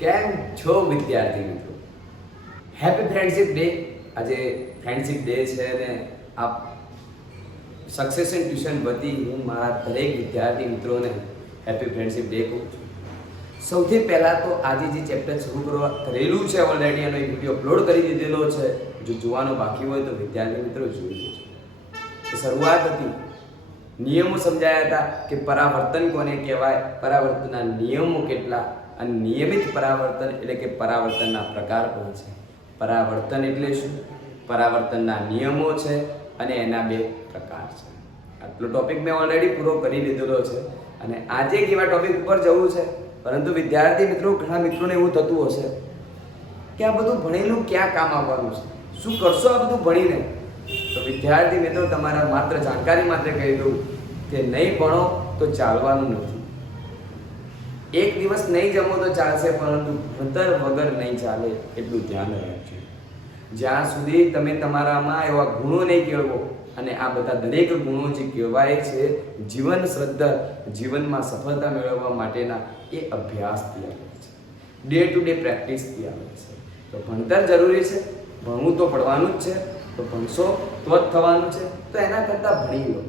કેમ છો વિદ્યાર્થી મિત્રો હેપી ફ્રેન્ડશિપ ડે આજે ફ્રેન્ડશિપ ડે છે અને આપ સક્સેશન ટ્યુશન વતી હું મારા દરેક વિદ્યાર્થી મિત્રોને હેપી ફ્રેન્ડશિપ ડે કહું છું. સૌથી પહેલાં તો આજે જે ચેપ્ટર શરૂ કરવા કરેલું છે ઓલરેડી એનો એક વીડિયો અપલોડ કરી દીધેલો છે. જો જોવાનો બાકી હોય તો વિદ્યાર્થી મિત્રો જોઈ લેજો. શરૂઆત હતી. નિયમો સમજાયા હતા કે પરાવર્તન કોને કહેવાય? પરાવર્તનના નિયમો કેટલા? અને નિયમિત પરાવર્તન એટલે કે પરાવર્તનના પ્રકાર પણ છે. પરાવર્તન એટલે શું? પરાવર્તનના નિયમો છે અને એના બે પ્રકાર છે. આટલો ટોપિક મેં ઓલરેડી પૂરો કરી લીધેલો છે અને આજે એક એવા ટોપિક ઉપર જવું છે. પરંતુ વિદ્યાર્થી મિત્રો, ઘણા મિત્રોને એવું થતું હશે કે આ બધું ભણેલું ક્યાં કામ આવવાનું છે? શું કરશો આ બધું ભણીને? તો વિદ્યાર્થી મિત્રો, તમારા માત્ર જાણકારી માટે કહી દઉં કે નહીં ભણો તો ચાલવાનું નથી. એક દિવસ નહીં જમો તો ચાલશે, પરંતુ ભણતર વગર નહીં ચાલે એટલું ધ્યાન રાખજો. જ્યાં સુધી તમે તમારામાં એવા ગુણો નહીં કેળવો, અને આ બધા દરેક ગુણો જે કહેવાય છે, જીવન શ્રદ્ધા, જીવનમાં સફળતા મેળવવા માટેના એ અભ્યાસથી આવે છે. ડે ટુ ડે પ્રેક્ટિસથી આવે છે. તો ભણતર જરૂરી છે? ભણવું તો પડવાનું જ છે. તો ભણશો તો જ થવાનું છે. તો એના કરતાં ભણી લો.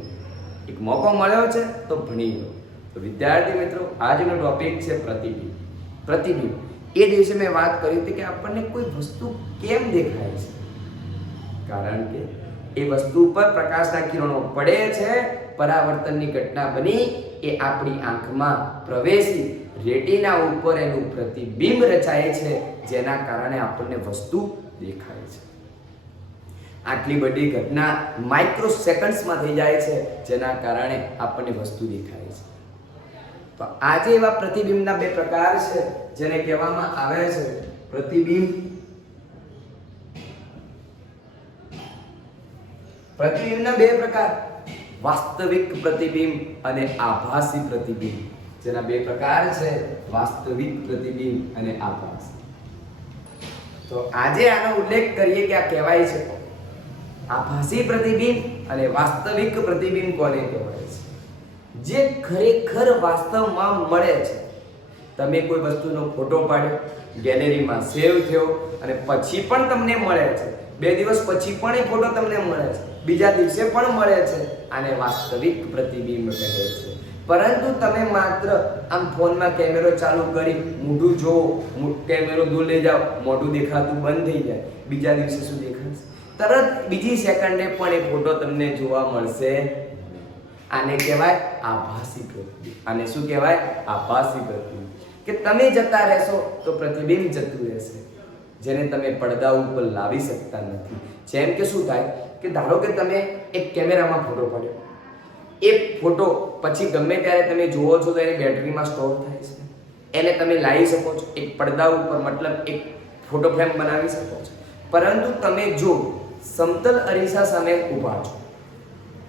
એક મોકો મળ્યો છે, તો ભણી લો. તો વિદ્યાર્થી મિત્રો, આજનો ટોપિક છે પ્રતિબિંબ. પ્રતિબિંબ. એ દિવસે મેં વાત કરી હતી કે આપણને કોઈ વસ્તુ કેમ દેખાય છે? કારણ કે એ વસ્તુ પર પ્રકાશના કિરણો પડે છે, પરાવર્તનની ઘટના બની, એ આપણી આંખમાં પ્રવેશી રેટીના ઉપર એનું પ્રતિબિંબ રચાય છે, જેના કારણે આપણને વસ્તુ દેખાય છે. આટલી બધી ઘટના માઇક્રો સેકન્ડ્સમાં થઈ જાય છે, જેના કારણે આપણને વસ્તુ દેખાય છે. તો આજે એવા પ્રતિબિંબના બે પ્રકાર છે જેને કહેવામાં આવે છે પ્રતિબિંબ. પ્રતિબિંબના બે પ્રકાર, વાસ્તવિક પ્રતિબિંબ અને આભાસી પ્રતિબિંબ. જેના બે પ્રકાર છે, વાસ્તવિક પ્રતિબિંબ અને આભાસ. તો આજે આનો ઉલ્લેખ કરીએ કે આ કહેવાય છે આભાસી પ્રતિબિંબ અને વાસ્તવિક પ્રતિબિંબ કોને કહેવાય? જે ખરેખર વાસ્તવમાં મળે છે. તમે કોઈ વસ્તુનો ફોટો પાડ્યો, ગેલેરીમાં સેવ થયો અને પછી પણ તમને મળે છે. બે દિવસ પછી પણ એ ફોટો તમને મળે છે. બીજા દિવસે પણ મળે છે. આને વાસ્તવિક પ્રતિબિંબ કહે છે. પરંતુ તમે માત્ર આમ ફોનમાં કેમેરો ચાલુ કરી મોઢું જોવો કેમેરો દૂર લઈ જાઓ, મોઢું દેખાતું બંધ થઈ જાય, બીજા દિવસે શું દેખાશે? તરત બીજી સેકન્ડે પણ એ ફોટો તમને જોવા મળશે આને કહેવાય આભાસી પ્રતિબિંબ આને શું કહેવાય? આભાસી પ્રતિબિંબ કે તમે જતા રહેશો તો પ્રતિબિંબ જતું રહેશે. જેને તમે પડદા ઉપર લાવી શકતા નથી. જેમ કે શું થાય? કે ધારો કે તમે એક કેમેરામાં ફોટો પાડ્યો. એ ફોટો પછી ગમે ત્યારે તમે જુઓ છો તો એની બેટરીમાં સ્ટોર થાય છે. એને તમે લાવી શકો છો. એક પડદા ઉપર મતલબ એક ફોટો ફ્રેમ બનાવી શકો છો. પરંતુ તમે જો સમતલ અરીસા સામે ઊભા છો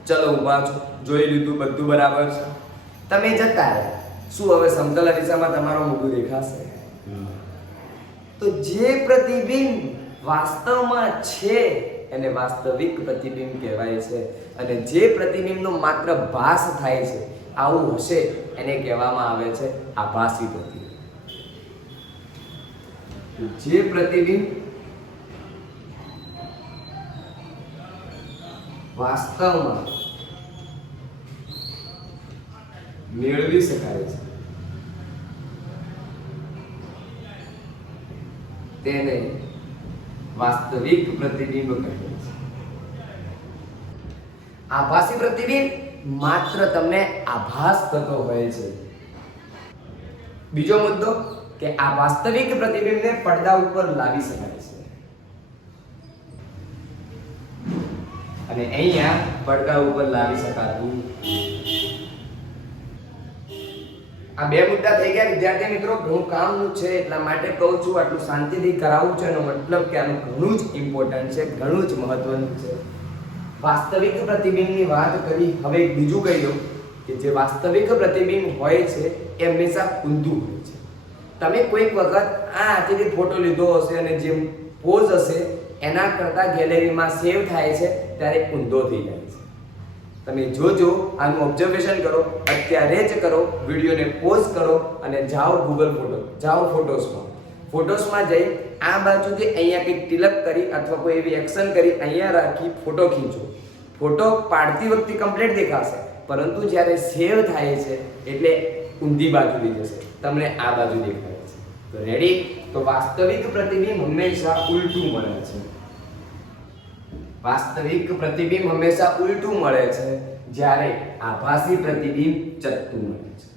ચલો ઊભા છો. જોઈ લીધું, બધું બરાબર છે. તમે જતા શું હવે સમતલ અરીસામાં તમારો મોઢું દેખાશે? તો જે પ્રતિબિંબ વાસ્તવમાં છે, એને વાસ્તવિક પ્રતિબિંબ કહેવાય છે. અને જે પ્રતિબિંબનો માત્ર ભાસ થાય છે, આવું હશે, એને કહેવામાં આવે છે આભાસી પ્રતિબિંબ. જે પ્રતિબિંબ વાસ્તવમાં મેળવી શકાય છે. તેને વાસ્તવિક પ્રતિબિંબ કહે છે. આભાસી પ્રતિબિંબ માત્ર તમને આભાસ થતો હોય છે. બીજો મુદ્દો કે આ વાસ્તવિક પ્રતિબિંબને પડદા ઉપર લાવી શકાય છે. અને અહીંયા પડદા ઉપર લાવી શકાતું આ બે મુદ્દા થઈ ગયા. વિદ્યાર્થી મિત્રો, ઘણું કામનું છે, એટલા માટે કહું છું આટલું શાંતિથી કરાવું છું એનો મતલબ કે આનું ઘણું જ ઇમ્પોર્ટન્ટ છે, ઘણું જ મહત્વનું છે. વાસ્તવિક પ્રતિબિંબની વાત કરી, હવે એક બીજું કહી દઉં કે જે વાસ્તવિક પ્રતિબિંબ હોય છે, એ હંમેશા ઊંધું હોય છે. તમે કોઈક વખત આ હાથેથી ફોટો લીધો હશે અને જે પોઝ હશે, એના કરતાં ગેલેરીમાં સેવ થાય છે, ત્યારે ઊંધો થઈ જાય તમે જોજો, આનું ઓબ્ઝર્વેશન કરો, અત્યારે જ કરો, વિડીયોને પોઝ કરો અને જાઓ ગૂગલ ફોટો જાઓ ફોટોસમાં ફોટોસમાં જઈ આ બાજુથી અહીંયા કંઈક તિલક કરી અથવા કોઈ એવી એક્શન કરી, અહીંયા રાખી ફોટો ખીંચો. ફોટો પાડતી વખતે કમ્પ્લીટ દેખાશે, પરંતુ જ્યારે સેવ થાય છે, એટલે ઊંધી બાજુ લઈ જશે. તમને આ બાજુ દેખાય છે. તો રેડી તો વાસ્તવિક પ્રતિબિંબ હંમેશા ઉલટું મળે છે. વાસ્તવિક પ્રતિબિંબ હંમેશા ઉલટું મળે છે, જ્યારે આભાસી પ્રતિબિંબ ચત્તું મળે છે.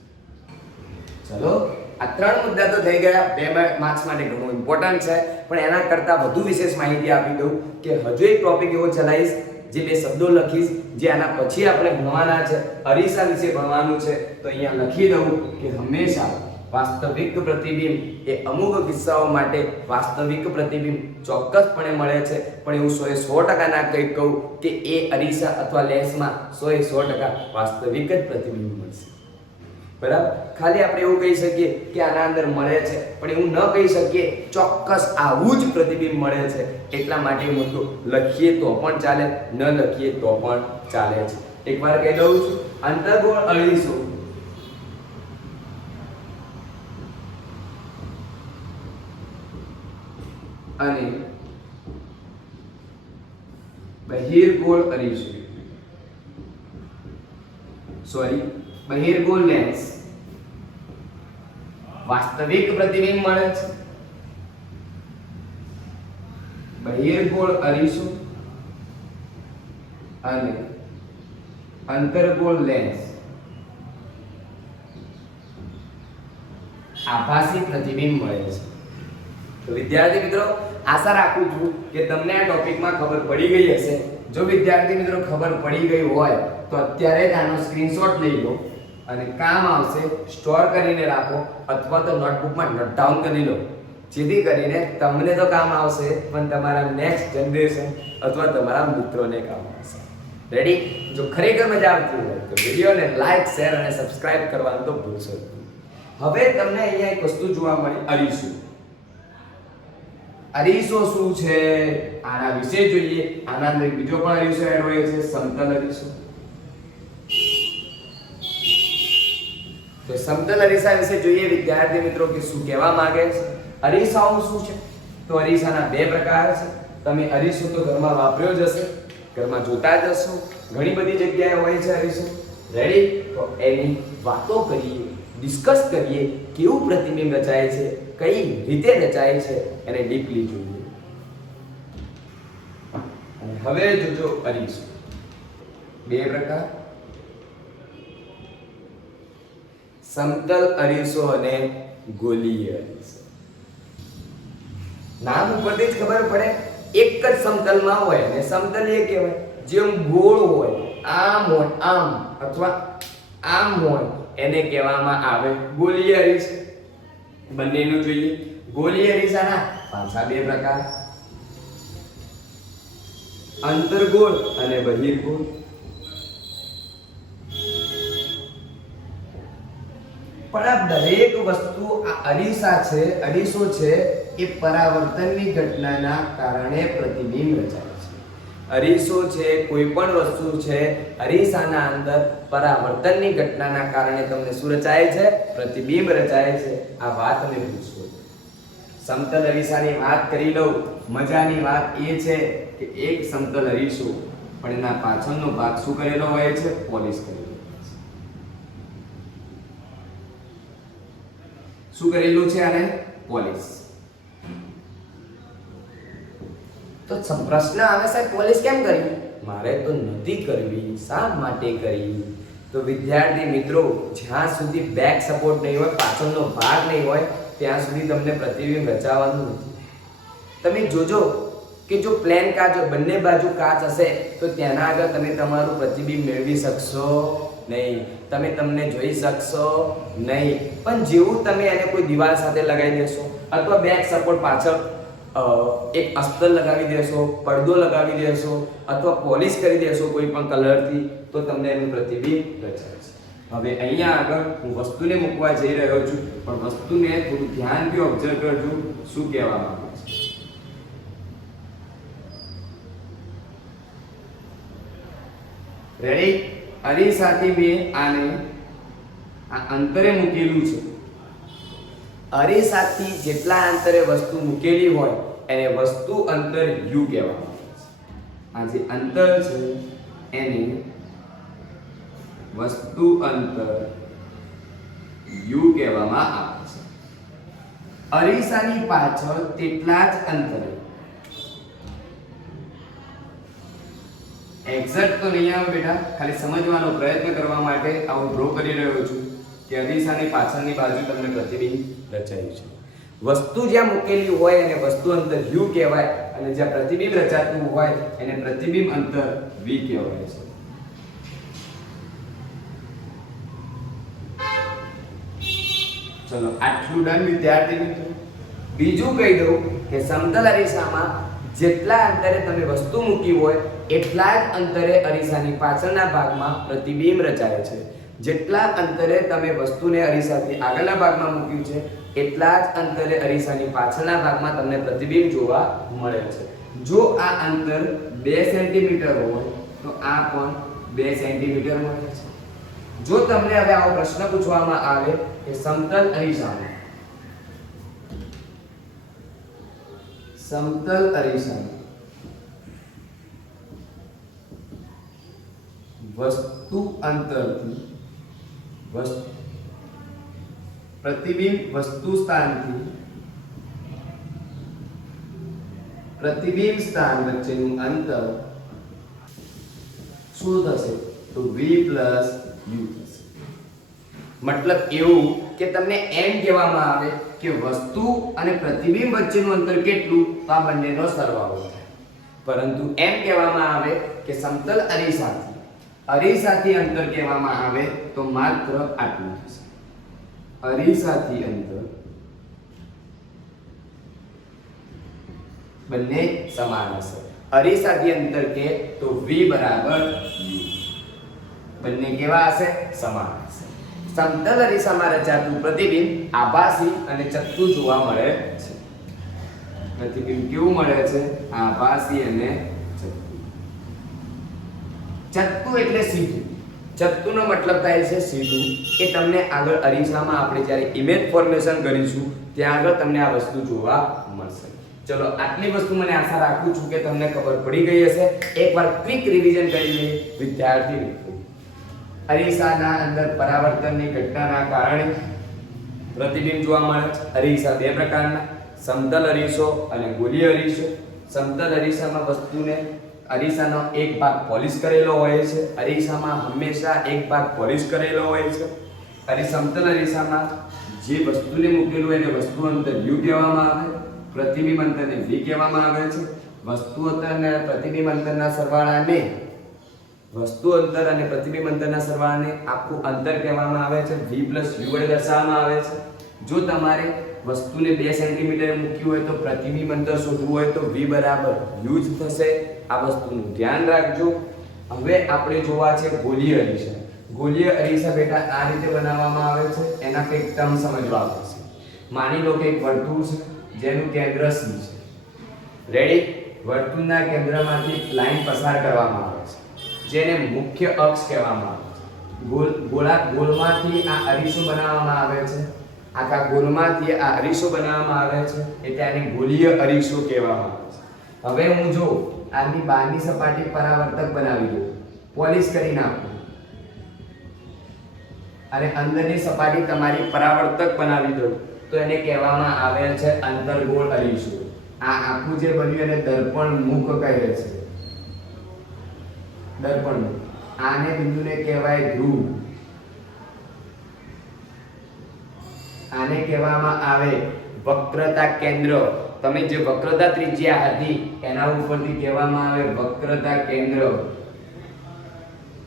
ચલો, આ ત્રણ મુદ્દા તો થઈ ગયા. બે માર્ક્સ માટે ઘણું ઇમ્પોર્ટન્ટ છે. પણ એના કરતાં વધુ વિશેષ માહિતી આપી દઉં કે હજુ એક ટોપિક એવો ચલાવીશ, જે બે શબ્દો લખીશ, જે આના પછી આપણે ભણવાના છે. અરીસા વિશે ભણવાનું છે. તો અહીંયા લખી દઉં કે હંમેશા વાસ્તવિક પ્રતિબિંબ એ અમુક કિસ્સાઓ માટે વાસ્તવિક પ્રતિબિંબ ચોક્કસપણે મળે છે. પણ એવું એ સો ટકા ના કંઈક કહું કે એ અરીસા અથવા લેન્સમાં સો એ સો ટકા વાસ્તવિક જ પ્રતિબિંબ મળશે. બરાબર? ખાલી આપણે એવું કહી શકીએ કે આના અંદર મળે છે. પણ એવું ન કહી શકીએ, ચોક્કસ આવું જ પ્રતિબિંબ મળે છે. એટલા માટે હું તો લખીએ તો પણ ચાલે, ન લખીએ તો પણ ચાલે છે. એકવાર કહી દઉં છું, અંતર્ગોળ અઢીસો અને બહિર્ગોળ અરીસો સોરી બહિર્ગોળ લેન્સ વાસ્તવિક પ્રતિબિંબ મળે છે. બહિર્ગોળ અરીસો અને અંતર્ગોળ લેન્સ આભાસી પ્રતિબિંબ મળે છે. તો વિદ્યાર્થી મિત્રો આશા રાખું છું કે તમને આ ટોપિકમાં ખબર પડી ગઈ હશે. જો વિદ્યાર્થી મિત્રો ખબર પડી ગઈ હોય, તો અત્યારે જ આનો સ્ક્રીનશોટ લઈ લો અને કામ આવશે સ્ટોર કરીને રાખો અથવા તો નોટબુકમાં નોટ ડાઉન કરી લો. જેથી કરીને તમને તો કામ આવશે, પણ તમારા નેક્સ્ટ જનરેશન અથવા તમારા મિત્રોને કામ આવશે. રેડી જો ખરેખર મજા આવતી હોય, તો વિડીયોને લાઈક શેર અને સબસ્ક્રાઇબ કરવાનું તો ભૂલશો હવે તમને અહીંયા એક વસ્તુ જોવા મળી અરીસું અરીસો શું છે? આના વિશે જોઈએ. આના અંદર બીજો પણ અરીસો એડ હોય છે, સમતલ અરીસો. તો સમતલ અરીસા વિશે જોઈએ, વિદ્યાર્થી મિત્રો, કે શું કહેવા માંગે છે? અરીસાઓ શું છે? તો અરીસાના બે પ્રકાર છે. તમે અરીસો તો ઘરમાં વાપર્યો જ હશે. ઘરમાં જોતા જ હશો. ઘણી બધી જગ્યાએ હોય છે અરીસો. રેડી તો એની વાતો કરીએ. ડિસ્કસ કરીએ કેવું પ્રતિબિંબ રચાય છે, કઈ રીતે રચાય છે, એને ડીપલી જોઈએ. હવે જોજો અરીસો. બે પ્રકાર. સમતલ અરીસો અને ગોલીય અરીસો. નામ ઉપરથી જ ખબર પડે, એક જ સમતલમાં હોય અને સમતલ એ કહેવાય. જેમ ગોળ હોય, આમ હોય, આમ, અથવા આમ હોય. એને કહેવામાં આવે ગોલીય રીસ બંનેનું જોઈએ. ગોલીય રીસાના પાછા બે પ્રકાર. અંતર્ગોળ અને બહિર્ગોળ. પણ આ દરેક વસ્તુ આ અરીસા છે, અરીસો છે, એ પરાવર્તનની ઘટનાના કારણે પ્રતિબિંબ રચાય. અરીસો છે કોઈ પણ વસ્તુ છે, અરીસાના અંદર પરાવર્તનની ઘટનાના કારણે તમને શું રચાય છે? પ્રતિબિંબ રચાય છે. આ વાત તમે પૂછશો. સમતલ અરીસાની વાત કરી લઉં. મજાની વાત એ છે કે એક સમતલ અરીસો, પણ એના પાછળનો ભાગ શું કરેલો હોય છે? પોલિશ કરેલો શું કરેલું છે આને? પોલિશ. તો પ્રશ્ન આવે સાહેબ, પોલીસ કેમ કરી? મારે તો નથી કરવી. શા માટે કરી? તો વિદ્યાર્થી મિત્રો, જ્યાં સુધી બેક સપોર્ટ નહીં હોય, પાછળનો ભાગ નહીં હોય, ત્યાં સુધી તમને પ્રતિબિંબ રચાવવાનું નથી. તમે જોજો કે જો પ્લેન કાચ, બંને બાજુ કાચ હશે, તો તેના આગળ તમે તમારું પ્રતિબિંબ મેળવી શકશો નહીં. તમે તમને જોઈ શકશો નહીં. પણ જેવું તમે એને કોઈ દિવાલ સાથે લગાવી દેશો, અથવા બેક સપોર્ટ પાછળ એક અસ્તર લગાવી દેશો, પડદો લગાવી દેશો, અથવા પોલિશ કરી દેશો કોઈ પણ કલરથી, તો તમને એનું પ્રતિબિંબ રચાય હવે અહીંયા આગળ હું વસ્તુને મૂકવા જઈ રહ્યો છું, પણ વસ્તુને થોડું ધ્યાનથી ઓબ્ઝર્વ કરજો શું કહેવા આવે છે. રેડી અરીસાથી મેં આને આ અંતરે મૂકેલું છે. અરીસાથી જેટલા અંતરે વસ્તુ મૂકેલી હોય, એને વસ્તુ અંતર યુ કહેવામાં આવે છે. આ જે અંતર છે, એને વસ્તુ અંતર યુ કહેવામાં આવે છે. અરીસાની પાછળ તેટલા જ અંતરે. એક્ઝેક્ટ તો નહીં આવે બેટા, ખાલી સમજવાનો પ્રયત્ન કરવા માટે આવું ડ્રો કરી રહ્યો છું. કે અરીસાની પાછળની બાજુ તમને પ્રતિબિંબ રચાયું છે. વસ્તુ જ્યાં મૂકેલી હોય એને વસ્તુ અંતર યુ કહેવાય અને જ્યાં પ્રતિબિંબ રચાતું હોય એને પ્રતિબિંબ અંતર વી કહેવાય છે. ચલો, આટલું ડન વિદ્યાર્થી મિત્રો. બીજું કહી દઉં કે સમતલ અરીસામાં જેટલા અંતરે તમે વસ્તુ મૂકી હોય એટલા જ અંતરે અરીસાની પાછળના ભાગમાં પ્રતિબિંબ રચાય છે. જેટલા અંતરે તમે વસ્તુને અરીસાથી આગળના ભાગમાં મૂક્યું છે, એટલા જ અંતરે અરીસાની પાછળના ભાગમાં તમને પ્રતિબિંબ જોવા મળે છે. જો આ અંતર બે સેન્ટીમીટર હોય, તો આ પણ બે સેન્ટીમીટર મળે છે. જો તમને હવે આવો પ્રશ્ન પૂછવામાં આવે કે સમતલ અરીસાનો સમતલ અરીસાનો વસ્તુ અંતરથી વસ્તુ. પ્રતિબિંબ વસ્તુ સ્થાનથી. પ્રતિબિંબ સ્થાન વચ્ચેનું અંતર શું થશે? તો v પ્લસ થશે. મતલબ એવું કે તમને એમ કહેવામાં આવે કે વસ્તુ અને પ્રતિબિંબ વચ્ચેનું અંતર કેટલું? તો આ બંનેનો સરવાળો થાય. પરંતુ એમ કહેવામાં આવે કે સમતલ અરીસાથી. અરીસાથી અંતર કહેવામાં આવે તો માત્ર આટલું થશે અરીસાથી અંતર બંને સમાન હશે. અરીસાથી અંતર કે તો v બરાબર u. બંને કેવા હશે? સમાન હશે. સમતલ અરીસામાં રચાતું પ્રતિબિંબ આભાસી અને ચત્તુ જોવા મળે છે. પ્રતિબિંબ કેવું મળે છે? આભાસી અને ચત્તુ એટલે સીધું. ચત્તુનો મતલબ થાય છે સીધું કે તમને આગળ અરીસામાં આપણે જ્યારે ઇમેજ ફોર્મેશન કરીશું, ત્યાં આગળ તમને આ વસ્તુ જોવા મળશે. ચલો, આટલી વસ્તુ મને આશા રાખું છું કે તમને ખબર પડી ગઈ હશે. એકવાર ક્વિક રિવિઝન કરી લે, વિદ્યાર્થી મિત્રો. અરીસાના અંદર પરાવર્તનની ઘટનાના કારણે પ્રતિબિંબ જોવા મળે છે. અરીસા બે પ્રકારના, સમતલ અરીસો અને ગોલીય અરીસો. સમતલ અરીસામાં વસ્તુને અરીસાનો એક ભાગ પોલિશ કરેલો હોય છે. અરીસામાં હંમેશા એક ભાગ પોલિશ કરેલો હોય છે. અને સમતલ અરીસામાં જે વસ્તુને મૂકેલું એને વસ્તુ અંતર યુ કહેવામાં આવે. પ્રતિબિંબ અંતરને વી કહેવામાં આવે છે. વસ્તુ અંતર અને પ્રતિબિંબ અંતરના સરવાળાને વસ્તુ અંતર અને પ્રતિબિંબ અંતરના સરવાળાને આખું અંતર કહેવામાં આવે છે. વી પ્લસ યુ વડે દર્શાવવામાં આવે છે. જો તમારે વસ્તુને બે સેન્ટીમીટર મૂક્યું હોય તો પ્રતિબિંબ અંતર શોધવું હોય તો વી બરાબર યુ જ થશે. આ વસ્તુનું ધ્યાન રાખજો. હવે આપણે જોવા છે ગોલીય અરીસા. ગોલીય અરીસા બેટા આ રીતે બનાવવામાં આવે છે, એના કંઈક ટર્મ સમજવા પડશે. માની લો કે એક વર્તુળ છે, જેનું કેન્દ્ર સી છે. રેડી વર્તુળના કેન્દ્રમાંથી લાઈન પસાર કરવામાં આવે છે, જેને મુખ્ય અક્ષ કહેવામાં આવે છે. ગોલ ગોળા ગોલમાંથી આ અરીસો બનાવવામાં આવે છે. આખા ગોલમાંથી આ અરીસો બનાવવામાં આવે છે, એટલે આને ગોલીય અરીસો કહેવામાં આવે છે. હવે હું જો આની બહારની સપાટી પરાવર્તક બનાવી દો. પોલિશ કરી નાખો. અને અંદરની સપાટી તમારી પરાવર્તક બનાવી દો. તો એને કહેવામાં આવે છે અંતર્ગોળ અરીસું. આ આખું જે બન્યું એને દર્પણ મુખ કહે છે. દર્પણ આને બિંદુને કહેવાય ધ્રુવ. આને કહેવામાં આવે વક્રતા કેન્દ્ર. તમે જે વક્રતા ત્રિજ્યા હતી, એના ઉપરથી કહેવામાં આવે વક્રતા કેન્દ્ર.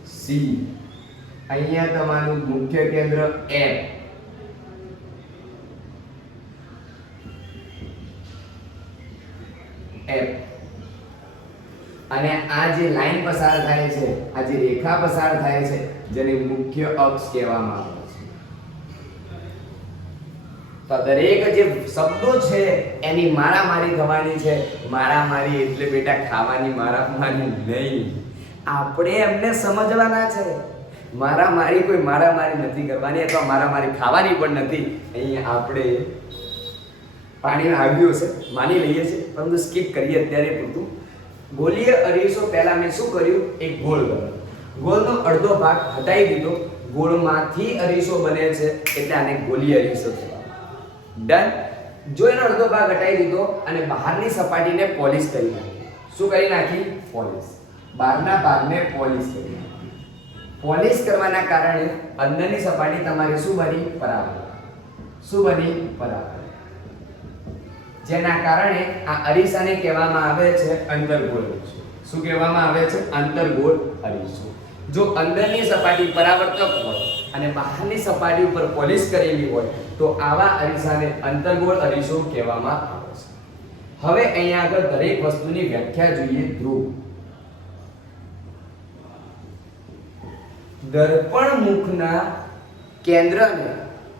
સી. અહીંયા તમારું મુખ્ય કેન્દ્ર F F અને આ જે લાઈન પસાર થાય છે, આ જે રેખા પસાર થાય છે, જેને મુખ્ય અક્ષ કહેવામાં આવે છે તો દરેક જે શબ્દો છે, એની મારામારી થવાની છે. મારામારી એટલે બેટા ખાવાની મારામારી નહીં. આપણે એમને સમજવાના છે. મારામારી કોઈ મારામારી નથી કરવાની અથવા મારામારી ખાવાની પણ નથી. અહીં આપણે પાણી આવ્યું હશે, માની લઈએ છીએ, પરંતુ સ્કીપ કરીએ અત્યારે પૂરતું. ગોલીય અરીસો પહેલાં મેં શું કર્યું? એક ગોળ કર્યો. ગોળનો અડધો ભાગ હટાવી દીધો. ગોળમાંથી અરીસો બને છે, એટલે આને ગોલીય અરીસો કહેવાય. ડન જો એનો અડધો ભાગ હટાવી દીધો અને બહારની સપાટીને પોલિશ કરી નાખી. શું કરી નાખી? પોલિશ. બહારના ભાગને પોલિશ કરી નાખી. પોલિશ કરવાના કારણે અંદરની સપાટી તમારી શું બની? બરાબર શું બની? બરાબર જેના કારણે આ અરીસાને કહેવામાં આવે છે અંતર્ગોળ અરીસો. શું કહેવામાં આવે છે? અંતર્ગોળ અરીસો. જો અંદરની સપાટી પરાવર્તક હોય અને બહારની સપાટી ઉપર પોલિશ કરેલી હોય, તો આવા અરીસાને અંતર્ગોળ અરીસો કહેવામાં આવે છે. હવે અહીંયા આગળ દરેક વસ્તુની વ્યાખ્યા જોઈએ ધ્રુવ. દર્પણ મુખના કેન્દ્રને,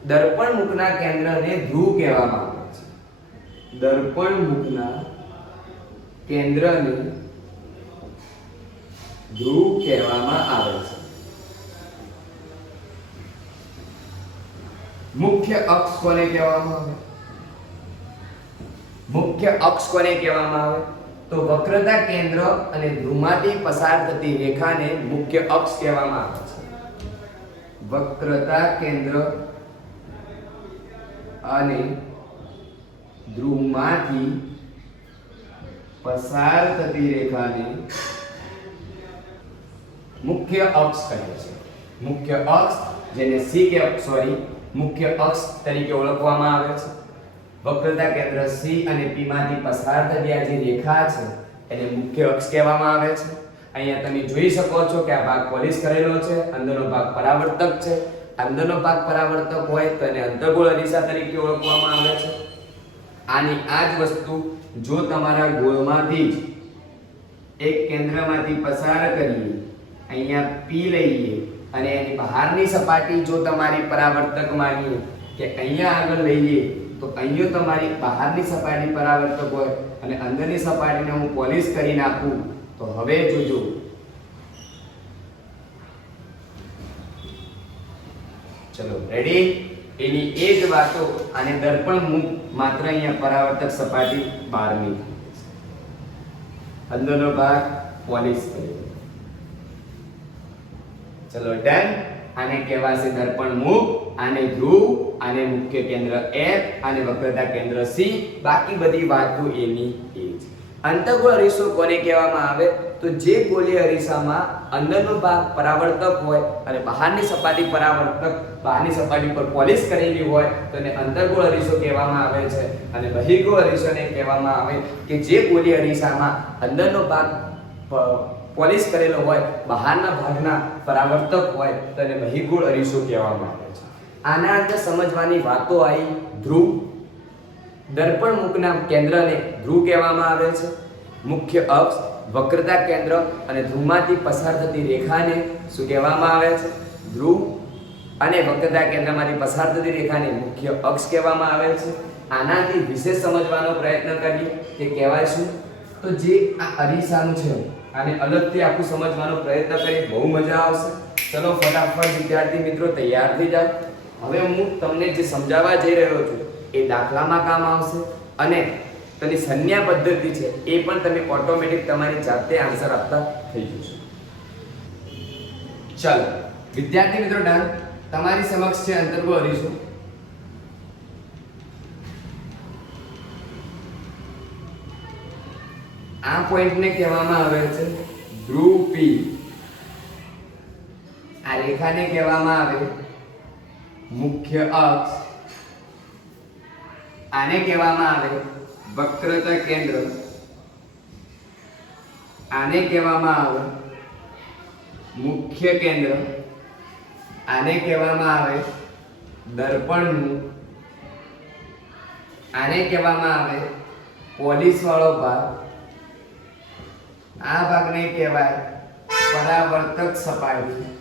દર્પણ મુખના કેન્દ્રને ધ્રુવ કહેવામાં આવે છે. દર્પણ મુખના કેન્દ્રને ધ્રુવ કહેવામાં આવે છે. મુખ્ય અક્ષ કોને કહેવામાં આવે? મુખ્ય અક્ષ કોને કહેવામાં આવે? તો વક્રતા કેન્દ્ર અને ધ્રુવમાંથી પસાર થતી રેખાને મુખ્ય અક્ષ કહેવામાં આવે છે. વક્રતા કેન્દ્ર અને ધ્રુવમાંથી પસાર થતી રેખાને મુખ્ય અક્ષ કહે છે. મુખ્ય અક્ષ, જેને સી કે, સોરી મુખ્ય અક્ષ તરીકે ઓળખવામાં આવે છે. વક્રતા કેન્દ્ર સી અને પી માંથી પસાર થતી જે રેખા છે, એને મુખ્ય અક્ષ કહેવામાં આવે છે. અહીંયા તમે જોઈ શકો છો કે આ ભાગ પોલિશ કરેલો છે, અંદરનો ભાગ પરાવર્તક છે. અંદરનો ભાગ પરાવર્તક હોય તો એને અંતર્ગોળ અરીસા તરીકે ઓળખવામાં આવે છે. આની આ જ વસ્તુ જો તમારા ગોળમાંથી એક કેન્દ્રમાંથી પસાર કરીએ, અહીંયા પી લઈએ અને એની બહારની સપાટી જો તમારી પરાવર્તક માનીએ કે અહીંયા આગળ લઈએ, તો અહીંયા તમારી બહારની સપાટી પરાવર્તક હોય અને અંદરની સપાટીને હું પોલિશ કરી નાખું. તો હવે જોજો. ચલો રેડી એની એ જ વાતો અને દર્પણ મુખ માત્ર અહીંયા પરાવર્તક સપાટી બહારની અંદરનો ભાગ પોલિશ કર્યો ચલો, ડન. આને કહેવાશે દર્પણ મુખ, આને ધ્રુવ, આને મુખ્ય કેન્દ્ર F, આને વક્રતા કેન્દ્ર C. બાકી બધી વાતો એની એ જ. અંતર્ગોળ અરીસો કોને કહેવામાં આવે? તો જે ગોલીય અરીસામાં અંદરનો ભાગ પરાવર્તક હોય અને બહારની સપાટી પરાવર્તક, બહારની સપાટી પર પોલિશ કરેલી હોય, તો એને અંતર્ગોળ અરીસો કહેવામાં આવે છે. અને બહિર્ગોળ અરીસોને કહેવામાં આવે કે જે ગોલીય અરીસામાં અંદરનો ભાગ પોલિશ કરેલો હોય, બહારના ભાગના પરાવર્તક હોય, તો એને બહિર્ગોળ અરીસો કહેવામાં આવે છે. આના અંદર સમજવાની વાતો આવી ધ્રુવ. દર્પણ મુખના કેન્દ્રને ધ્રુવ કહેવામાં આવે છે. મુખ્ય અક્ષ, વક્રતા કેન્દ્ર અને ધ્રુવમાંથી પસાર થતી રેખાને શું કહેવામાં આવે છે? ધ્રુવ. અને વક્રતા કેન્દ્રમાંથી પસાર થતી રેખાને મુખ્ય અક્ષ કહેવામાં આવે છે. આનાથી વિશેષ સમજવાનો પ્રયત્ન કરીએ કે કહેવાય શું? તો જે આ અરીસાનું છે આને અલગથી આખું સમજવાનો પ્રયત્ન કરી, બહુ મજા આવશે. ચલો ફટાફટ વિદ્યાર્થી મિત્રો તૈયાર થઈ જાઓ. હવે હું તમને જે સમજાવવા જઈ રહ્યો છું, એ દાખલામાં કામ આવશે અને તેની સંજ્ઞા પદ્ધતિ છે, એ પણ તમે ઓટોમેટિક તમારી જાતે આન્સર આપતા થઈ જશો. ચાલો, વિદ્યાર્થી મિત્રો ડન તમારી સમક્ષ છે અંતર્ગો અરીસો આ પોઈન્ટને કહેવામાં આવે છે ધ્રુવ પી આ રેખાને કહેવામાં આવે મુખ્ય અક્ષ. આને કહેવામાં આવે વક્રતા કેન્દ્ર. આને કહેવામાં આવે મુખ્ય કેન્દ્ર. આને કહેવામાં આવે દર્પણનું. આને કહેવામાં આવે પોલીસવાળો વાળો ભાગ. આ ભાગને કહેવાય, પરાવર્તક સપાટી.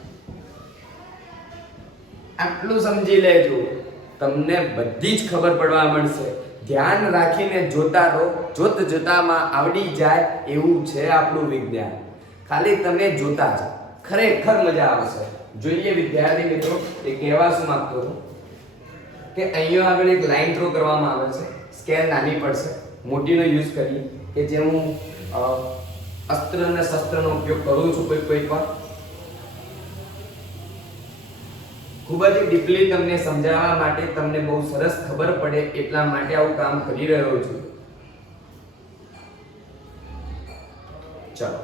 આટલું સમજી લેજો. તમને બધી જ ખબર પડવા મળશે ધ્યાન રાખીને જોતા રહો. જોત જોતામાં આવડી જાય એવું છે આપણું વિજ્ઞાન. ખાલી તમે જોતા જ. ખરેખર મજા આવશે. જોઈએ વિદ્યાર્થી મિત્રો એ કહેવા શું માંગતો કે અહીંયા આગળ એક લાઈન ડ્રો કરવામાં આવે છે. સ્કેલ નાની પડશે. મોટીનો યુઝ કરી કે જે હું અસ્ત્ર અને શસ્ત્રનો ઉપયોગ કરું છું કોઈ કોઈ વાર. ખૂબ જ ડીપલી તમને સમજાવવા માટે તમને બહુ સરસ ખબર પડે એટલા માટે આવું કામ કરી રહ્યો છું. ચલો.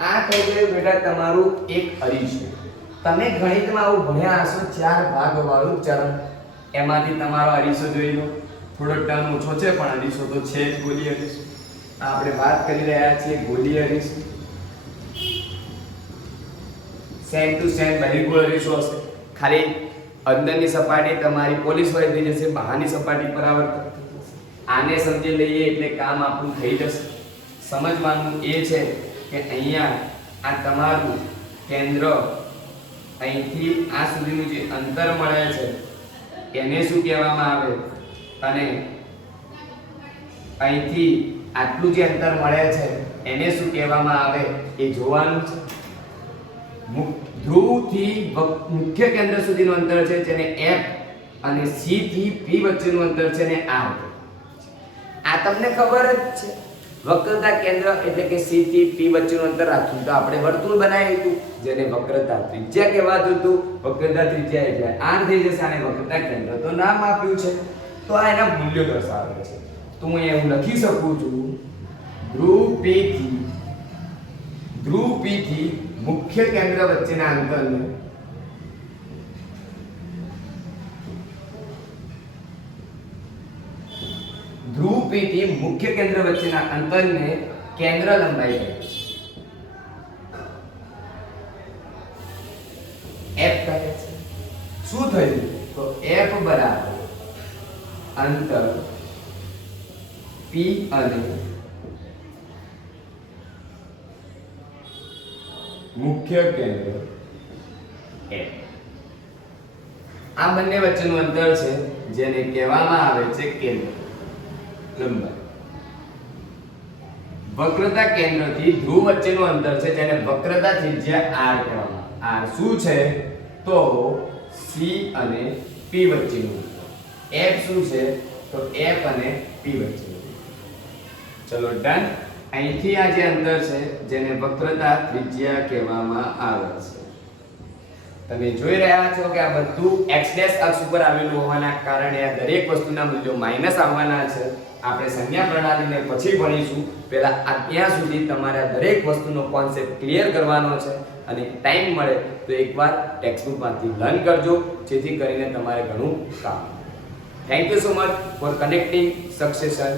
આ થઈ ગયું બેટા, તમારું એક અરીસું તમે ગણિતમાં આવું ભણ્યા હશો ચાર ભાગ વાળું ચરણ. એમાંથી તમારો અરીસો જોઈ લો. થોડો ટર્ન ઓછો છે, પણ અરીસો તો છે જ બોલી અરીસો આપણે વાત કરી રહ્યા છીએ ગોલી અરીસો. સેમ ટુ સેમ બહિર્ગોળ અરીસો હશે. ખાલી અંદરની સપાટી તમારી પોલીસ વાળી થઈ જશે, બહારની સપાટી પર આવર્તન આને સમજી લઈએ એટલે કામ આપણું થઈ જશે. સમજવાનું એ છે કે અહીંયા આ તમારું કેન્દ્ર અહીંથી આ સુધીનું જે અંતર મળે છે, એને શું કહેવામાં આવે? અને અહીંથી આટલું જે અંતર મળે છે, એને શું કહેવામાં આવે? એ જોવાનું છે. ધ્રુવથી મુખ્ય કેન્દ્ર સુધીનું અંતર છે, જેને એફ અને સી થી પી વચ્ચેનું અંતર છે, ને R આ તમને ખબર જ છે. વક્રતા કેન્દ્ર એટલે કે સી થી પી વચ્ચેનું અંતર રાખ્યું તો આપણે વર્તુળ બનાવ્યું હતું, જેને વક્રતા ત્રિજ્યા કહેવાતું હતું. વક્રતા ત્રિજ્યા એટલે આર થઈ જશે આને વક્રતા કેન્દ્ર. તો નામ આપ્યું છે. તો આ એના મૂલ્યો દર્શાવે છે. તો હું અહીંયા લખી શકું છું ધ્રુવથી મુખ્ય કેન્દ્ર વચ્ચેના અંતરને ધ્રુવ મુખ્ય કેન્દ્ર વચ્ચેના અંતરને કેન્દ્ર લંબાઈ કહે છે F કહે છે શું થયું તો F બરાબર અંતર P અને મુખ્ય કેન્દ્ર આ બંને વચ્ચેનું અંતર છે, જેને કહેવામાં આવે છે કેન્દ્ર. લંબાઈ. વક્રતા કેન્દ્રથી ધ્રુવ વચ્ચેનું અંતર છે, જેને વક્રતા ત્રિજ્યા આર કહેવામાં આર શું છે? તો સી અને પી વચ્ચેનું એફ શું છે? તો એફ અને પી વચ્ચેનું ચલો ડન. અહીંથી આ જે અંતર છે, જેને વક્રતા ત્રિજ્યા કહેવામાં આવે છે. તમે જોઈ રહ્યા છો કે આ બધું x ડેશ અક્ષ ઉપર આવેલું હોવાના કારણે આ દરેક વસ્તુના મૂલ્યો માઇનસ આવવાના છે. આપણે સંજ્ઞા પ્રણાલીને પછી ભણીશું. પહેલા ત્યાં સુધી તમારે દરેક વસ્તુનો કોન્સેપ્ટ ક્લિયર કરવાનો છે અને ટાઈમ મળે તો એકવાર ટેક્સ્ટબુકમાંથી લર્ન કરજો, જેથી કરીને તમારે ઘણું કામ. Thank you so much for connecting succession